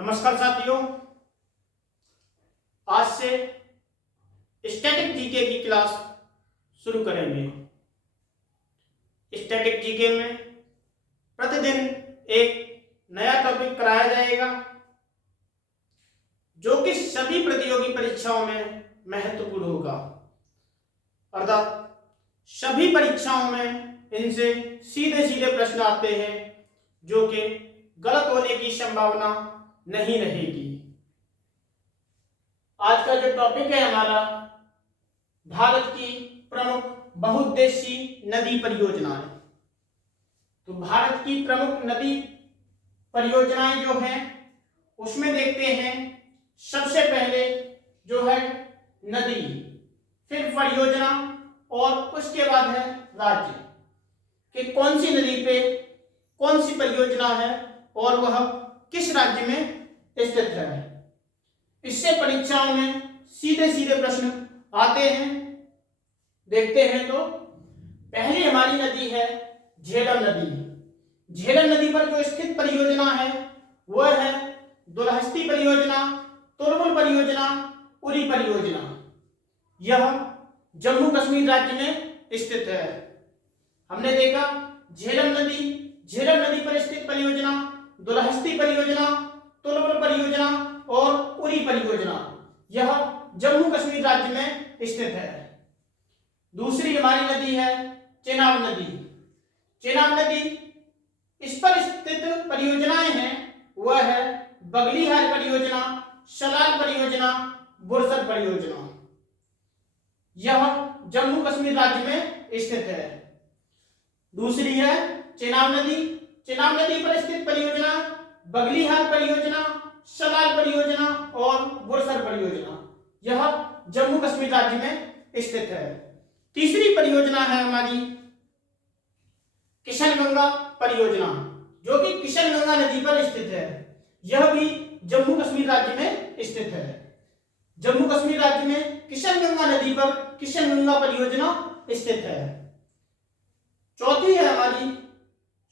नमस्कार साथियों, आज से स्टैटिक जीके की क्लास शुरू करेंगे। स्टैटिक जीके में प्रतिदिन एक नया टॉपिक कराया जाएगा जो कि सभी प्रतियोगी परीक्षाओं में महत्वपूर्ण होगा। अर्थात सभी परीक्षाओं में इनसे सीधे सीधे प्रश्न आते हैं जो कि गलत होने की संभावना नहीं रहेगी। आज का जो टॉपिक है हमारा, भारत की प्रमुख बहुउद्देशीय नदी परियोजनाएं। तो भारत की प्रमुख नदी परियोजनाएं जो हैं उसमें देखते हैं सबसे पहले जो है नदी, फिर परियोजना और उसके बाद है राज्य कि कौन सी नदी पे कौन सी परियोजना है और वह किस राज्य में स्थित है। इससे परीक्षाओं में सीधे सीधे प्रश्न आते हैं। देखते हैं तो पहली हमारी नदी है झेलम नदी। झेलम नदी पर जो स्थित परियोजना है वह है दुलहस्ती परियोजना, तुर्मुल परियोजना, उरी परियोजना। यह जम्मू कश्मीर राज्य में स्थित है। हमने देखा झेलम नदी पर स्थित परियोजना, दुलहस्ती परियोजना, तुर्मुल परियोजना और उरी परियोजना, यह जम्मू कश्मीर राज्य में स्थित है। दूसरी हमारी नदी है चेनाब नदी। चेनाब नदी, इस पर स्थित परियोजनाएं हैं वह है बगलीहार परियोजना, सलाल परियोजना, बुरसर परियोजना। यह जम्मू कश्मीर राज्य में स्थित है। दूसरी है चेनाब नदी पर स्थित परियोजना, बगलीहार परियोजना, सलाल परियोजना और बुरसर परियोजना, यह जम्मू कश्मीर राज्य में स्थित है। तीसरी परियोजना है हमारी किशनगंगा परियोजना जो कि किशनगंगा नदी पर स्थित है। यह भी जम्मू कश्मीर राज्य में स्थित है। जम्मू कश्मीर राज्य में किशनगंगा नदी पर किशनगंगा परियोजना स्थित है। चौथी है हमारी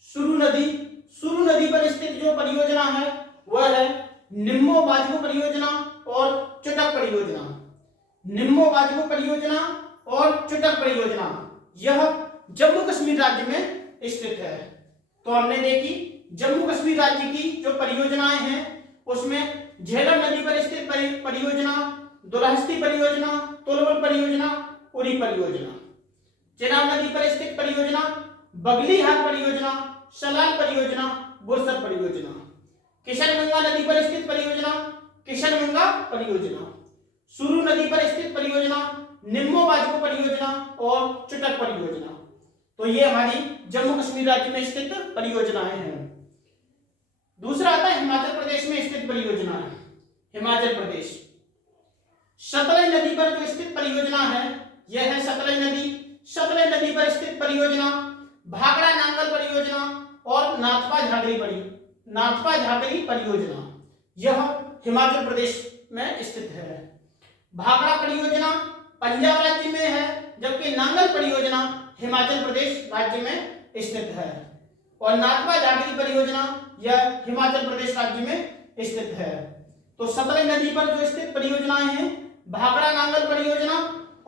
सुरु नदी पर स्थित जो परियोजना है वह है निम्मो बाजगो परियोजना और चुटक परियोजना। निम्मो बाजगो परियोजना और चुटक परियोजना, यह जम्मू कश्मीर राज्य में स्थित है। तो हमने देखी जम्मू कश्मीर राज्य की जो परियोजनाएं हैं उसमें झेलम नदी पर स्थित परियोजना, दुलहस्ती परियोजना, तुर्मुल परियोजना, उरी परियोजना। चेनाब नदी पर स्थित परियोजना, बगलीहार परियोजना, सलाल परियोजना, बुरसर परियोजना। किशनगंगा नदी पर स्थित परियोजना, किशनगंगा परियोजना। सुरु नदी पर स्थित परियोजना, निम्मो बाजगो परियोजना और चुटक परियोजना। तो ये हमारी जम्मू कश्मीर राज्य में स्थित परियोजनाएं हैं। दूसरा आता है हिमाचल प्रदेश में स्थित परियोजना है। हिमाचल प्रदेश सतलज नदी पर जो स्थित परियोजना है यह है सतलज नदी पर स्थित परियोजना, भाखड़ा नांगल परियोजना और नाथपा झाकरी परियोजना, यह हिमाचल प्रदेश में स्थित है। भाखड़ा परियोजना पंजाब राज्य में है जबकि नांगल परियोजना हिमाचल प्रदेश राज्य में स्थित है और नाथपा झाकरी परियोजना यह हिमाचल प्रदेश राज्य में स्थित है। तो सतलज नदी पर जो स्थित परियोजनाएं हैं भाखड़ा नांगल परियोजना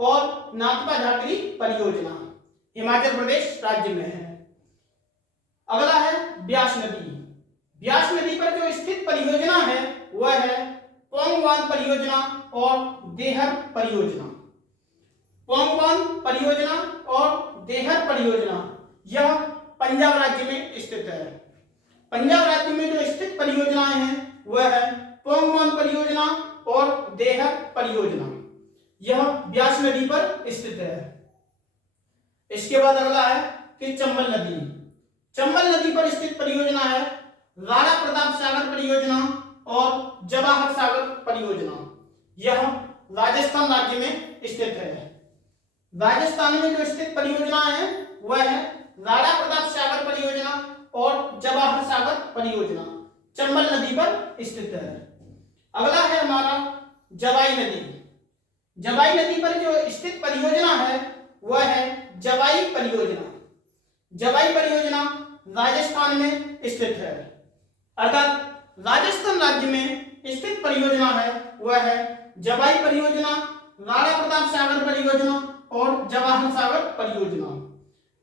और नाथपा झाकरी परियोजना हिमाचल प्रदेश राज्य में है। अगला है ब्यास नदी पर जो स्थित परियोजना है वह है पोंग बांध परियोजना और देहर परियोजना। पोंग बांध परियोजना और देहर परियोजना यह पंजाब राज्य में स्थित है। पंजाब राज्य में जो स्थित परियोजनाएं हैं वह है पोंग बांध परियोजना और देहर परियोजना, यह ब्यास नदी पर स्थित है। इसके बाद अगला है कि चंबल नदी पर स्थित परियोजना है राणा प्रताप सागर परियोजना और जवाहर सागर परियोजना, यह राजस्थान राज्य में स्थित है। राजस्थान में जो स्थित परियोजनाएं हैं वह है राणा प्रताप सागर परियोजना और जवाहर सागर परियोजना, चंबल नदी पर स्थित है। अगला है हमारा जवाई नदी पर जो स्थित परियोजना है वह है जवाई परियोजना राजस्थान में स्थित है। अर्थात राजस्थान राज्य में स्थित परियोजना है वह है जवाई परियोजना, राणा प्रताप सागर परियोजना और जवाहर सागर परियोजना।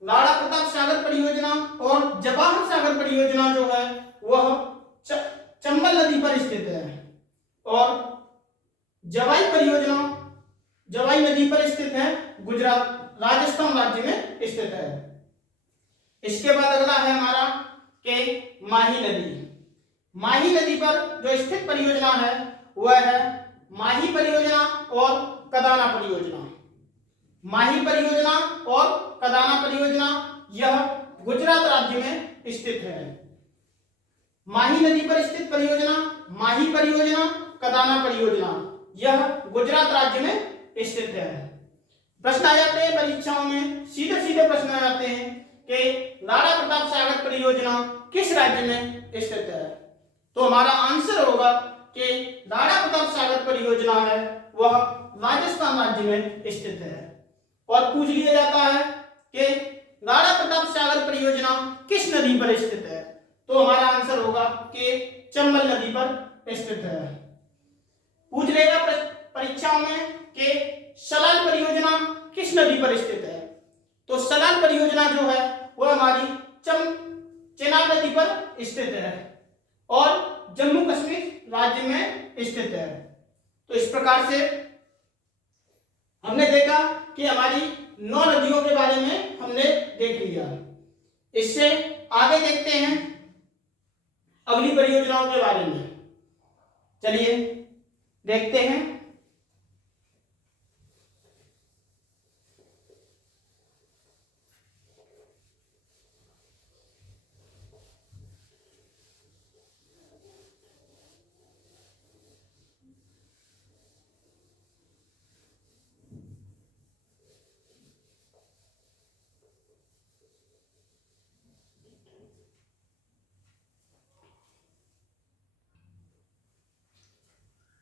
राणा प्रताप सागर परियोजना और जवाहर सागर परियोजना जो है वह चंबल नदी पर स्थित है और जवाई परियोजना जवाई नदी पर स्थित है, गुजरात राजस्थान राज्य में स्थित है। इसके बाद अगला है हमारा के माही नदी। माही नदी पर जो स्थित परियोजना है वह है माही परियोजना और कदाना परियोजना। माही परियोजना और कदाना परियोजना यह गुजरात राज्य में स्थित है। माही नदी पर स्थित परियोजना माही परियोजना, कदाना परियोजना यह गुजरात राज्य में स्थित है। प्रश्न आ जाते हैं परीक्षाओं में, सीधे सीधे प्रश्न आ जाते हैं कि राणा प्रताप सागर परियोजना किस राज्य में स्थित है। तो हमारा आंसर होगा कि राणा प्रताप सागर परियोजना है वह राजस्थान राज्य में स्थित है। और पूछ लिया जाता है कि राणा प्रताप सागर परियोजना किस नदी पर स्थित है, तो हमारा आंसर होगा कि चंबल नदी पर स्थित है। पूछ लेगा परीक्षाओं में कि सलाल परियोजना किस नदी पर स्थित है, तो सलाल परियोजना जो है वह हमारी चेनाब नदी पर स्थित है और जम्मू कश्मीर राज्य में स्थित है। तो इस प्रकार से हमने देखा कि हमारी 9 नदियों के बारे में हमने देख लिया। इससे आगे देखते हैं अगली परियोजनाओं के बारे में। चलिए देखते हैं।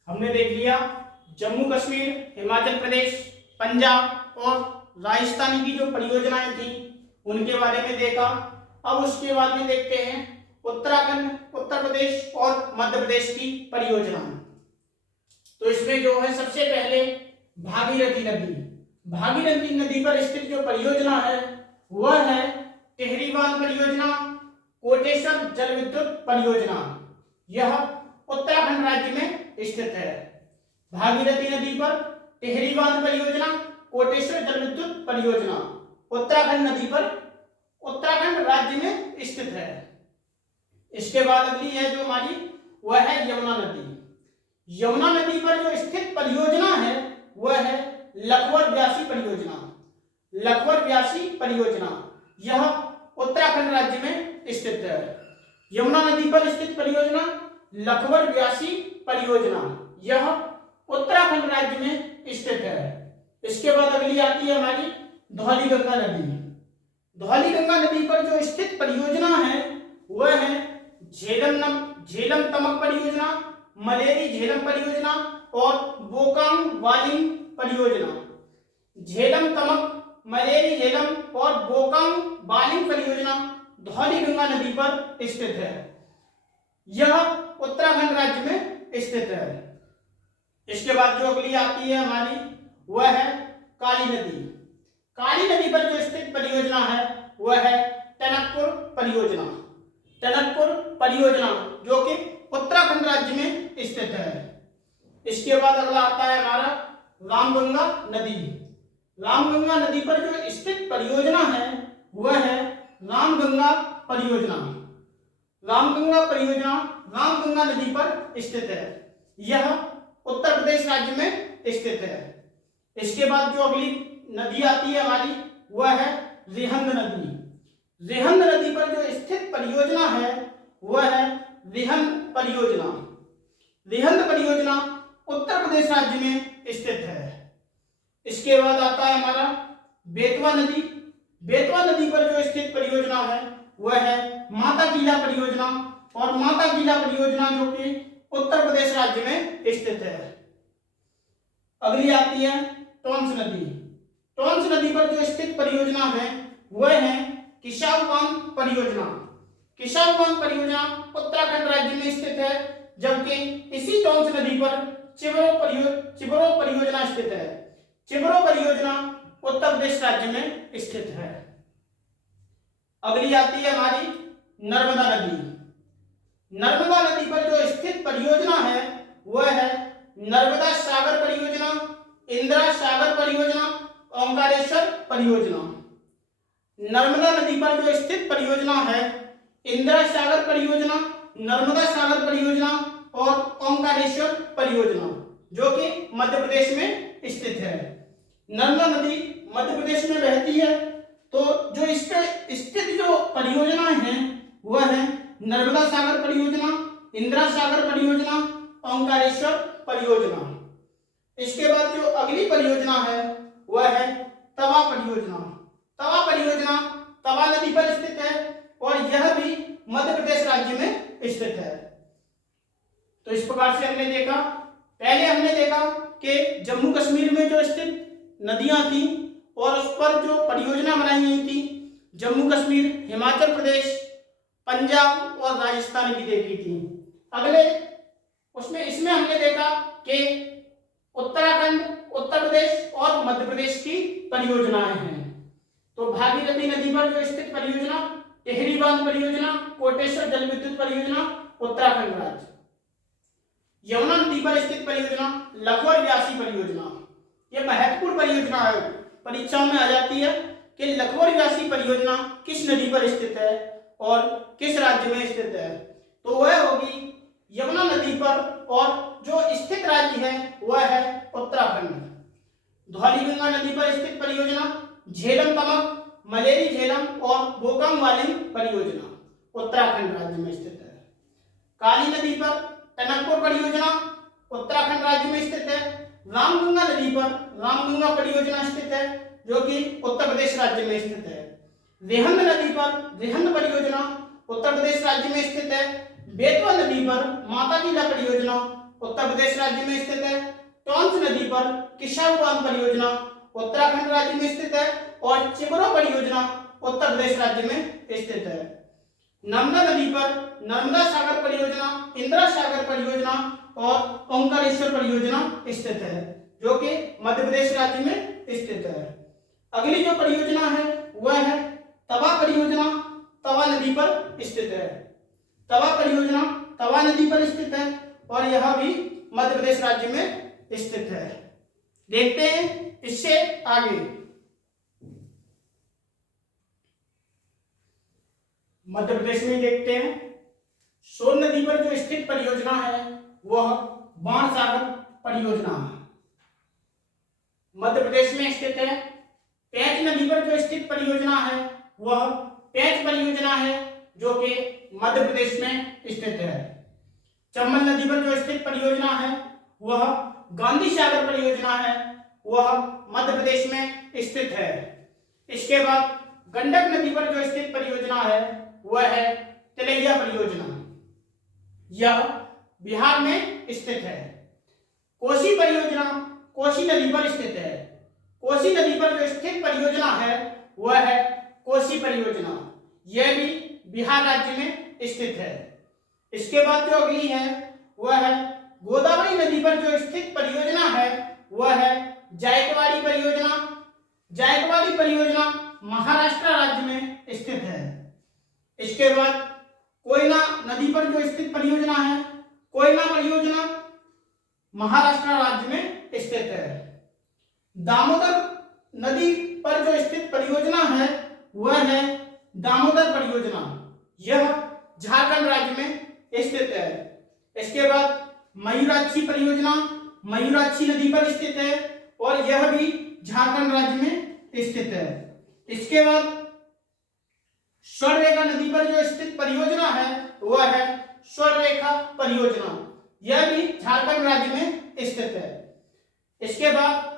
हमने देख लिया जम्मू कश्मीर, हिमाचल प्रदेश, पंजाब और राजस्थान की जो परियोजनाएं थी उनके बारे में देखा। अब उसके बाद में देखते हैं उत्तराखंड, उत्तर प्रदेश और मध्य प्रदेश की परियोजनाएं। तो इसमें जो है सबसे पहले भागीरथी नदी। भागीरथी नदी पर स्थित जो परियोजना है वह है टिहरी बांध परियोजना, कोटेश्वर जल विद्युत परियोजना। यह उत्तराखंड राज्य में स्थित है। भागीरथी नदी पर टिहरी बांध परियोजना, कोटेश्वर जल विद्युत परियोजना उत्तराखंड नदी पर उत्तराखंड राज्य में स्थित है। इसके बाद अगली है जो हमारी वह है यमुना नदी। यमुना नदी पर जो स्थित परियोजना है वह है लखवर व्यासी परियोजना। लखवर व्यासी परियोजना यह उत्तराखंड राज्य में स्थित है। यमुना नदी पर स्थित परियोजना लखवर व्यासी परियोजना यह उत्तराखंड राज्य में स्थित है। इसके बाद अगली आती है हमारी धौली गंगा नदी। धौली गंगा नदी पर जो स्थित परियोजना है वह है झेलम तमक परियोजना, मलेरी झेलम परियोजना और बोकांग वालिंग परियोजना। झेलम तमक, मलेरी झेलम और बोकांग वालिंग परियोजना धौली गंगा नदी पर स्थित है। यह उत्तराखंड राज्य में स्थित है। इसके बाद जो अगली आती है हमारी वह है काली नदी। काली नदी पर जो स्थित परियोजना है वह है टनकपुर परियोजना। टनकपुर परियोजना जो कि उत्तराखंड राज्य में स्थित है। इसके बाद अगला आता है हमारा रामगंगा नदी। रामगंगा नदी पर जो स्थित परियोजना है वह है रामगंगा परियोजना। रामगंगा परियोजना रामगंगा नदी पर स्थित है। यह उत्तर प्रदेश राज्य में स्थित है। इसके बाद जो अगली नदी आती है हमारी वह है रिहंद नदी। रिहंद नदी पर जो स्थित परियोजना है वह है रिहंद परियोजना। रिहंद परियोजना उत्तर प्रदेश राज्य में स्थित है। इसके बाद आता है हमारा बेतवा नदी। बेतवा नदी पर जो स्थित परियोजना है वह है माता कीला परियोजना और माता कीला परियोजना जो कि उत्तर प्रदेश राज्य में स्थित है। अगली आती है टोंस नदी। टोंस नदी पर जो स्थित परियोजना है वह है किसाऊ बांध परियोजना। किशनगंगा परियोजना उत्तराखंड राज्य में स्थित है, जबकि इसी टोंस नदी पर चिबरो परियोजना स्थित है। चिबरो परियोजना उत्तर प्रदेश राज्य में स्थित है। अगली आती है हमारी नर्मदा नदी। नर्मदा नदी पर जो स्थित परियोजना है वह है नर्मदा सागर परियोजना, इंदिरा सागर परियोजना, ओंकारेश्वर परियोजना। नर्मदा नदी पर जो स्थित परियोजना है इंदिरा सागर परियोजना, नर्मदा सागर परियोजना और ओंकारेश्वर परियोजना, जो कि मध्य प्रदेश में स्थित है। नर्मदा नदी मध्य प्रदेश में बहती है, तो जो इस पे स्थित जो परियोजनाएं हैं वह है नर्मदा सागर परियोजना, इंदिरा सागर परियोजना, ओंकारेश्वर परियोजना। इसके बाद जो अगली परियोजना है वह है तवा परियोजना। तवा परियोजना तवा नदी पर स्थित है और यह भी मध्य प्रदेश राज्य में स्थित है। तो इस प्रकार से हमने देखा, पहले हमने देखा कि जम्मू कश्मीर में जो स्थित नदियां थी और उस पर जो परियोजना बनाई गई थी, जम्मू कश्मीर, हिमाचल प्रदेश, पंजाब और राजस्थान की देखी थी। अगले इसमें हमने देखा कि उत्तराखंड, उत्तर प्रदेश और मध्य प्रदेश की परियोजनाएं हैं। तो भागीरथी नदी पर जो स्थित परियोजना टिहरी बांध परियोजना, कोटेश्वर जल विद्युत परियोजना उत्तराखंड राज्य। यमुना नदी पर स्थित परियोजना लखोर व्यासी परियोजना। यह महत्वपूर्ण परियोजना है, परीक्षाओं में आ जाती है कि लखोर व्यासी परियोजना किस नदी पर स्थित है और किस राज्य में स्थित है। तो वह होगी यमुना नदी पर और जो स्थित राज्य है वह है उत्तराखंड। धौलीगंगा नदी पर स्थित परियोजना झेलम तमक, मलेरी झेलम और बोकांग वालिंग परियोजना उत्तराखंड राज्य में स्थित है। काली नदी पर टनकपुर परियोजना उत्तराखंड राज्य में स्थित है। रामगंगा नदी पर रामगंगा परियोजना स्थित है, जो कि उत्तर प्रदेश राज्य में स्थित है। रेहंद नदी पर रेहंद परियोजना उत्तर प्रदेश राज्य में स्थित है। बेतवा नदी पर माता कीला परियोजना उत्तर प्रदेश राज्य में स्थित है। टोंस नदी पर किशनगंगा परियोजना उत्तराखंड राज्य में स्थित है और चिबरो परियोजना उत्तर प्रदेश राज्य में स्थित है। नर्मदा नदी पर नर्मदा सागर परियोजना, इंदिरा सागर परियोजना और ओंकारेश्वर परियोजना स्थित है, जो कि मध्य प्रदेश राज्य में स्थित है। अगली जो परियोजना है वह है तवा परियोजना, तवा नदी पर स्थित है। तवा परियोजना तवा नदी पर स्थित है और यह भी मध्य प्रदेश राज्य में स्थित है। देखते हैं इससे आगे। मध्य प्रदेश में देखते हैं, सोन नदी पर जो स्थित परियोजना है वह बाणसागर परियोजना मध्य प्रदेश में स्थित है। पेंच नदी पर जो स्थित परियोजना है वह पेंच परियोजना है, जो कि मध्य प्रदेश में स्थित है। चंबल नदी पर जो स्थित परियोजना है वह गांधी सागर परियोजना है, वह मध्य प्रदेश में स्थित है। इसके बाद गंडक नदी पर जो स्थित परियोजना है वह है तिलैया परियोजना, यह बिहार में स्थित है। कोसी परियोजना कोसी नदी पर स्थित है। कोसी नदी पर जो स्थित परियोजना है वह है कोसी परियोजना, यह भी बिहार राज्य में स्थित है। इसके बाद जो अगली है वह है गोदावरी नदी पर जो स्थित परियोजना है वह है जायकवाड़ी परियोजना। जायकवाड़ी परियोजना महाराष्ट्र राज्य में स्थित है। इसके बाद कोयना नदी पर जो स्थित परियोजना है, कोयना परियोजना महाराष्ट्र राज्य में स्थित है। दामोदर नदी पर जो स्थित परियोजना है वह है दामोदर परियोजना, यह झारखंड राज्य में स्थित है। इसके बाद मयूराक्षी परियोजना मयूराक्षी नदी पर स्थित है और यह भी झारखंड राज्य में स्थित है। इसके बाद स्वर्णरेखा नदी पर जो स्थित परियोजना है वह है स्वर्णरेखा परियोजना, यह भी झारखंड राज्य में स्थित है। इसके बाद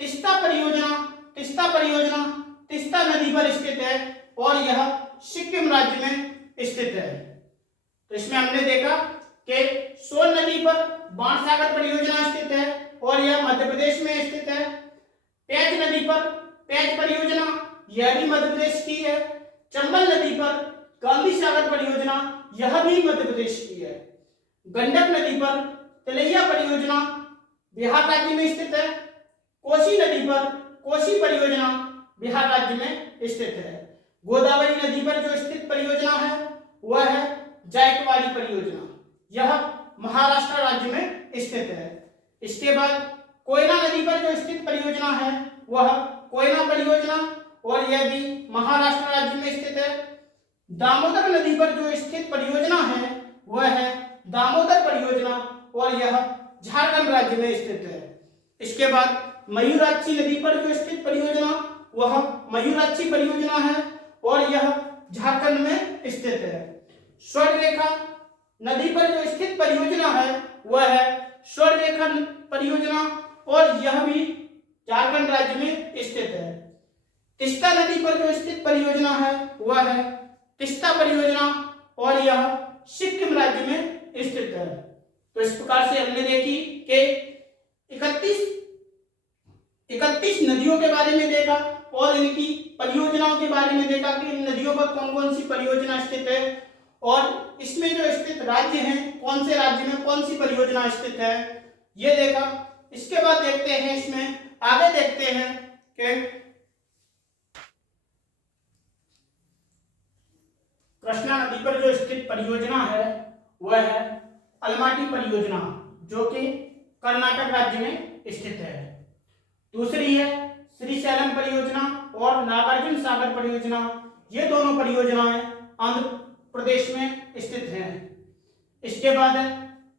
तिस्ता परियोजना तिस्ता नदी पर स्थित है और यह सिक्किम राज्य में स्थित है। तो इसमें हमने देखा कि सोन नदी पर बाणसागर परियोजना स्थित है और यह मध्य प्रदेश में स्थित है। पेंच नदी पर पेंच परियोजना, यह भी मध्य प्रदेश की है। चंबल नदी पर गांधी सागर परियोजना, यह भी मध्य प्रदेश की है। गंडक नदी पर तिलैया परियोजना बिहार राज्य में स्थित है। कोसी नदी पर कोसी परियोजना बिहार राज्य में स्थित है। गोदावरी नदी पर जो स्थित परियोजना है वह है जायकवाड़ी परियोजना, यह महाराष्ट्र राज्य में स्थित है। इसके बाद कोयना नदी पर जो स्थित परियोजना है वह कोयना परियोजना, और यह भी महाराष्ट्र राज्य में स्थित है। दामोदर नदी पर जो स्थित परियोजना है वह है दामोदर परियोजना, और यह झारखंड राज्य में स्थित है। इसके बाद मयूराक्षी नदी पर जो स्थित परियोजना वह मयूराक्षी परियोजना है, और यह झारखंड में स्थित है। स्वर्णरेखा नदी पर जो स्थित परियोजना है वह है स्वर्णरेखा परियोजना, और यह भी झारखंड राज्य में स्थित है। तिस्ता नदी पर जो स्थित परियोजना है वह है तिस्ता परियोजना, और यह सिक्किम राज्य में स्थित है। तो इस प्रकार से हमने देखी कि 31 नदियों के बारे में देखा और इनकी परियोजनाओं के बारे में देखा कि इन नदियों पर कौन कौन सी परियोजना स्थित है, और इसमें जो स्थित राज्य हैं कौन से राज्य में कौन सी परियोजना स्थित है, ये देखा। इसके बाद देखते हैं, इसमें आगे देखते हैं कि कृष्णा नदी पर जो स्थित परियोजना है वह है अलमाटी परियोजना, जो कि कर्नाटक राज्य में स्थित है। दूसरी है श्रीशैलम परियोजना और नागार्जुन सागर परियोजना, ये दोनों परियोजनाएं आंध्र प्रदेश में स्थित हैं। इसके बाद है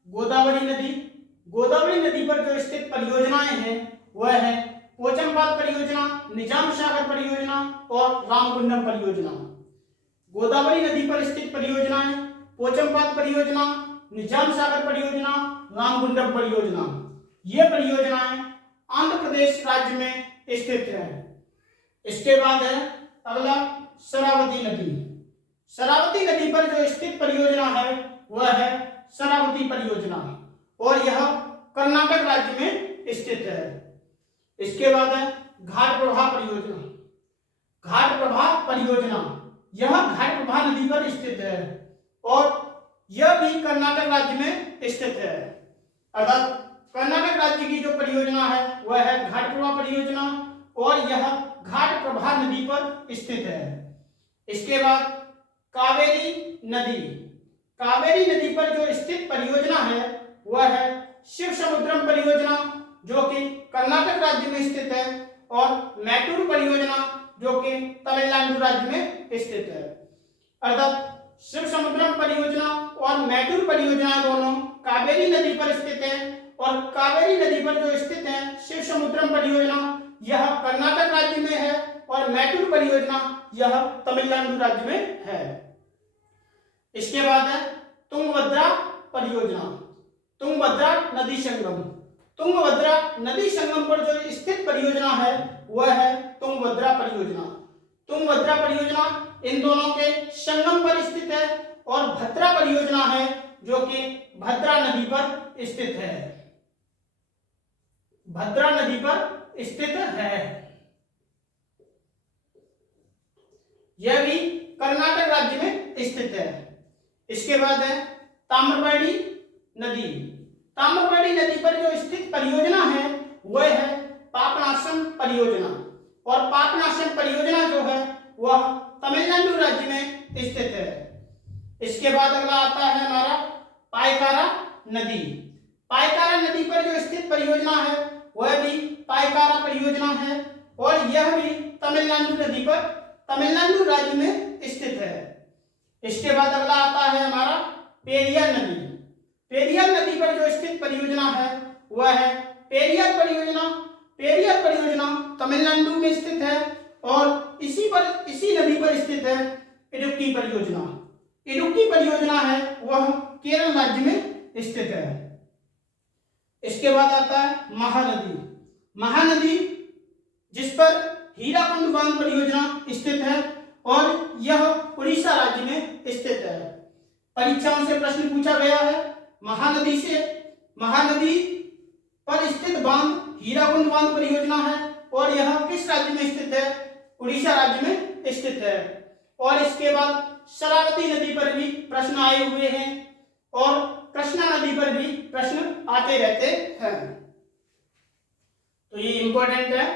गोदावरी नदी। गोदावरी नदी पर जो स्थित परियोजनाएं हैं वह है पोचमपाल परियोजना, निजाम सागर परियोजना और रामगुंडम परियोजना। गोदावरी नदी पर स्थित परियोजनाएं पोचमपाल परियोजना, निजाम सागर परियोजना, रामगुंडम परियोजना, ये परियोजनाएं आंध्र प्रदेश राज्य में स्थित है। इसके बाद है अगला शरावती नदी। शरावती नदी पर जो स्थित परियोजना है वह है शरावती परियोजना, और यह कर्नाटक राज्य में स्थित है। इसके बाद है घाट प्रभा परियोजना। घाट प्रभा परियोजना यह घाट प्रभा नदी पर स्थित है, और यह भी कर्नाटक राज्य में स्थित है। अर्थात कर्नाटक राज्य की जो परियोजना है वह है घाट प्रभा परियोजना, और यह घाट प्रभा नदी पर स्थित है। इसके बाद कावेरी नदी। कावेरी नदी पर जो स्थित परियोजना है वह है शिव समुद्रम परियोजना, जो कि कर्नाटक राज्य में स्थित है, और मैटूर परियोजना जो कि तमिलनाडु राज्य में स्थित है। अर्थात शिव समुद्रम परियोजना और मैटूर परियोजना दोनों कावेरी नदी पर स्थित है, और कावेरी नदी पर जो स्थित है शिव समुद्रम परियोजना यह कर्नाटक राज्य में है, और मैटूर परियोजना यह तमिलनाडु राज्य में है। इसके बाद है तुंगभद्रा परियोजना। तुंगभद्रा नदी संगम। तुंगभद्रा नदी संगम पर जो स्थित परियोजना है वह है तुंगभद्रा परियोजना। तुंगभद्रा परियोजना इन दोनों के संगम पर स्थित है, और भद्रा परियोजना है जो कि भद्रा नदी पर स्थित है। भद्रा नदी पर स्थित है, यह भी कर्नाटक राज्य में स्थित है। इसके बाद है ताम्रपर्णी नदी। ताम्रपर्णी नदी पर जो स्थित परियोजना है वह है पापनाशम परियोजना, और पापनाशम परियोजना जो है वह तमिलनाडु राज्य में स्थित है। इसके बाद अगला आता है हमारा पायकारा नदी। पायकारा नदी पर जो स्थित परियोजना है वह भी पायकारा परियोजना है, और यह भी तमिलनाडु नदी पर तमिलनाडु राज्य में स्थित है। इसके बाद अगला आता है हमारा पेरियार नदी। पेरियार नदी पर जो स्थित परियोजना है वह है पेरियार परियोजना। पेरियार परियोजना तमिलनाडु में स्थित है, और इसी नदी पर स्थित है इडुक्की परियोजना। इडुक्की परियोजना है वह केरल राज्य में स्थित है। इसके बाद आता है महानदी। महानदी जिस पर हीराकुंड बांध परियोजना स्थित है, और यह उड़ीसा राज्य में स्थित है। परीक्षाओं से प्रश्न पूछा गया है महानदी पर स्थित बांध हीराकुंड बांध परियोजना है, और यह किस राज्य में स्थित है? उड़ीसा राज्य में स्थित है। और इसके बाद शरावती नदी पर भी प्रश्न आए हुए हैं और कृष्णा नदी पर भी प्रश्न आते रहते हैं। तो ये इंपॉर्टेंट है।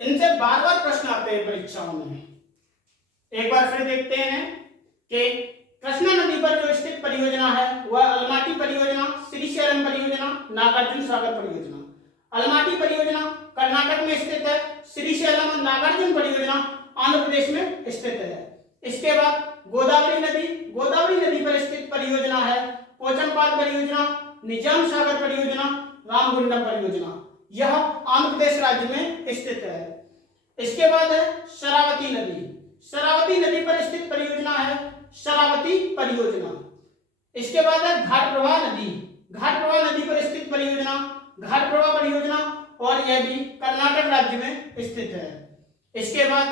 इनसे बार बार प्रश्न आते हैं परीक्षाओं में। एक बार फिर देखते हैं कि कृष्णा नदी पर जो स्थित परियोजना है वह अलमाटी परियोजना, श्रीशैलम परियोजना, नागार्जुन सागर परियोजना। अलमाटी परियोजना कर्नाटक में स्थित है, श्रीशैलम और नागार्जुन परियोजना आंध्र प्रदेश में स्थित है। इसके बाद गोदावरी नदी पर स्थित परियोजना है पोचमपाल परियोजना, निजाम सागर परियोजना, रामगुंडम परियोजना। यह आंध्र प्रदेश राज्य में स्थित है। इसके बाद है शरावती नदी पर स्थित परियोजना है शरावती परियोजना। इसके बाद है घाट प्रवाह नदी पर स्थित परियोजना घाट प्रवाह परियोजना और यह भी कर्नाटक राज्य में स्थित है। इसके बाद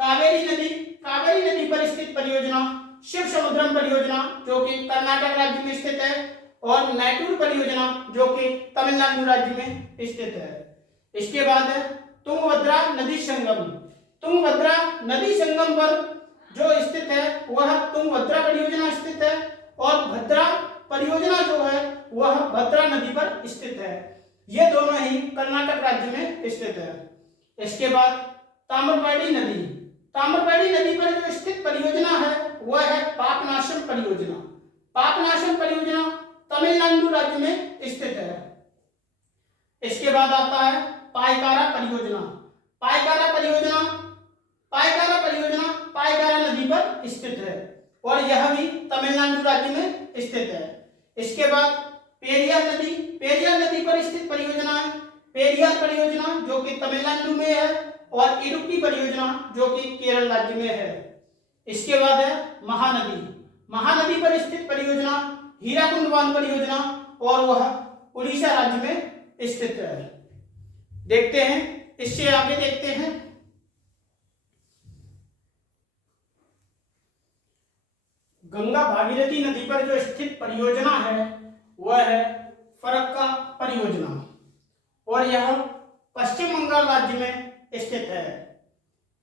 कावेरी नदी पर स्थित परियोजना शिव समुद्रम परियोजना जो कि कर्नाटक राज्य में स्थित है और मैटूर परियोजना जो कि तमिलनाडु राज्य में स्थित है। इसके बाद है तुंगभद्रा नदी संगम पर जो स्थित है वह तुंगभद्रा परियोजना स्थित है और भद्रा परियोजना जो है वह भद्रा नदी पर स्थित है। ये दोनों ही कर्नाटक राज्य में स्थित है। इसके बाद ताम्रपाणी नदी पर जो स्थित परियोजना है वह है पापनाशम परियोजना तमिलनाडु राज्य में स्थित है। इसके बाद आता है पायकारा परियोजना पायकारा नदी पर स्थित है और यह भी तमिलनाडु राज्य में स्थित है। इसके बाद पेरियार नदी पर स्थित परियोजना है पेरियार परियोजना जो कि तमिलनाडु में है और इडुक्की परियोजना जो कि केरल राज्य में है। इसके बाद है महानदी पर स्थित परियोजना हीराकुंड बांध परियोजना और वह उड़ीसा राज्य में स्थित है। देखते हैं, इससे आगे देखते हैं गंगा भागीरथी नदी पर जो स्थित परियोजना है वह है फरक्का परियोजना और यह पश्चिम बंगाल राज्य में स्थित है।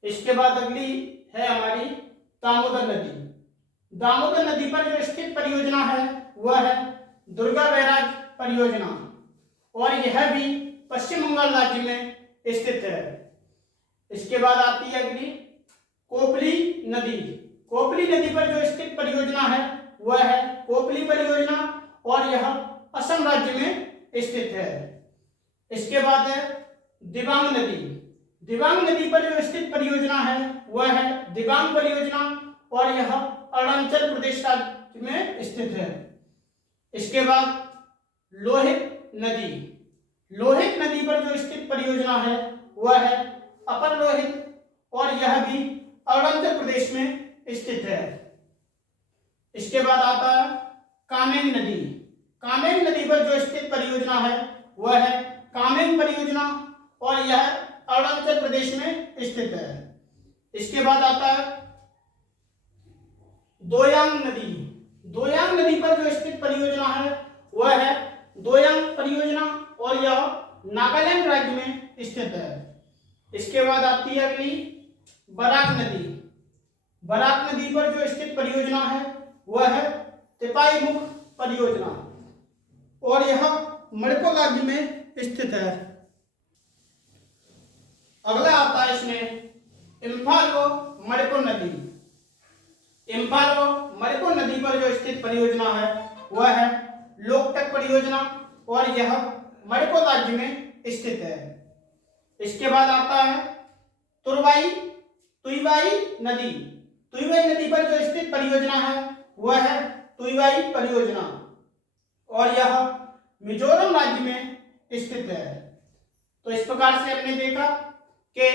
इसके बाद अगली है हमारी दामोदर नदी पर जो स्थित परियोजना है वह है दुर्गा बैराज परियोजना और यह भी पश्चिम बंगाल राज्य में स्थित है। इसके बाद आती है अगली कोपली नदी पर जो स्थित परियोजना है वह है कोपली परियोजना और यह असम राज्य में स्थित है। इसके बाद है दिबांग नदी पर जो स्थित परियोजना है वह है दिबांग परियोजना और यह अरुणाचल प्रदेश राज्य में स्थित है। इसके बाद लोहित नदी पर जो स्थित परियोजना है वह है अपर लोहित और यह भी अरुणाचल प्रदेश में स्थित है। इसके बाद आता है कामेंग नदी पर जो स्थित परियोजना है वह है कामेंग परियोजना और यह अरुणाचल प्रदेश में स्थित है। इसके बाद आता है दोयांग नदी पर जो स्थित परियोजना है वह है दोयांग परियोजना और यह नागालैंड राज्य में स्थित है। इसके बाद आती है अगली बराक नदी पर जो स्थित परियोजना है वह है तिपाई मुख परियोजना और यह मणिपुर राज्य में स्थित है। अगला आता है इसमें इम्फाल व मणिपुर नदी पर जो स्थित परियोजना है वह है लोकटक परियोजना और यह मणिपुर राज्य में स्थित है। इसके बाद आता है तुईवाई नदी पर जो स्थित परियोजना है वह है तुईवाई परियोजना और यह मिजोरम राज्य में स्थित है। तो इस प्रकार से हमने देखा कि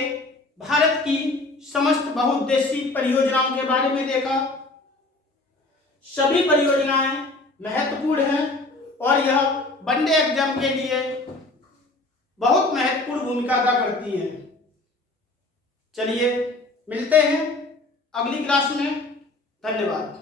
भारत की समस्त बहुउद्देशीय परियोजनाओं के बारे में देखा। सभी परियोजनाएं महत्वपूर्ण हैं और यह वनडे एग्जाम के लिए बहुत महत्वपूर्ण भूमिका अदा करती हैं। चलिए मिलते हैं अगली क्लास में। धन्यवाद।